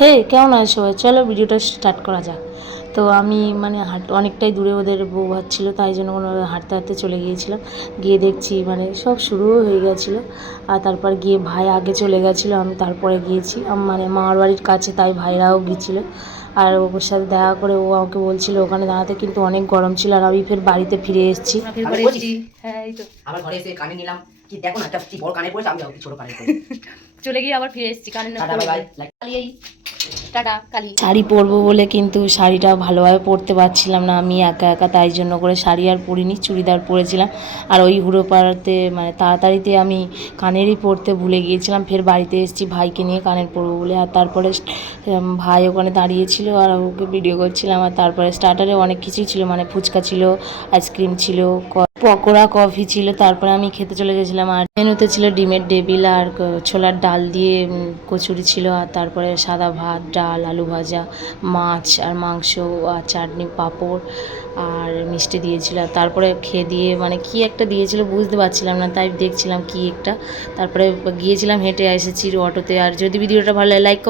হে, কেমন আছো সবাই? চলো ভিডিওটা স্টার্ট করা যাক। তো আমি মানে অনেকটাই দূরে ওদের বউ ভাত ছিল, তাই জন্য কোনো হাঁটতে হাঁটতে চলে গিয়েছিলাম। গিয়ে দেখছি মানে সব শুরুও হয়ে গেছিলো। আর তারপর গিয়ে ভাই আগে চলে গেছিলো, আমি তারপরে গিয়েছি। মানে মামার বাড়ির কাছে, তাই ভাইরাও গিয়েছিলো। আর ওর সাথে দেখা করে ও আমাকে বলছিল ওখানে দাঁড়াতে, কিন্তু অনেক গরম ছিল। আর আমি ফের বাড়িতে ফিরে এসেছি। হ্যাঁ, এই তো আবার ঘরে এসে কানে নিলাম। কি দেখো না, একটা কি বড় কানে পড়েছে, আমি যাও কি ছোট কানে পড়েছে। চলে গিয়ে আবার ফিরে এসেছি কানে না। Tata bye bye. টাটা কালি। শাড়ি পরবো বলে কিন্তু শাড়িটা ভালোভাবে পরতে পারছিলাম না আমি একা একা, তাই জন্য করে শাড়ি আর পরিনি, চুড়িদার পরেছিলাম। আর ওই হুড়ো পাড়াতে মানে তাড়াতাড়িতে আমি কানেরই পরতে ভুলে গিয়েছিলাম। ফের বাড়িতে এসেছি ভাইকে নিয়ে কানের পরবো বলে। আর তারপরে ভাই ওখানে দাঁড়িয়েছিল আর ওকে ভিডিও করছিলাম। আর তারপরে স্টার্টারে অনেক কিছুই ছিল, মানে ফুচকা ছিল, আইসক্রিম ছিল, পকোড়া, কফি ছিল। তারপরে আমি খেতে চলে গেছিলাম। আর মেনুতে ছিল ডিমের ডেবিল আর ছোলার ডাল দিয়ে কচুরি ছিল। আর তারপরে সাদা ভাত, ডাল, আলু ভাজা, মাছ আর মাংস আর চাটনি, পাঁপড় আর মিষ্টি দিয়েছিল। আর তারপরে খেয়ে দিয়ে মানে কি একটা দিয়েছিল বুঝতে পারছিলাম না, তাই দেখছিলাম কি একটা। তারপরে গিয়েছিলাম, হেঁটে এসেছি অটোতে। আর যদি ভিডিওটা ভালো লাগে লাইক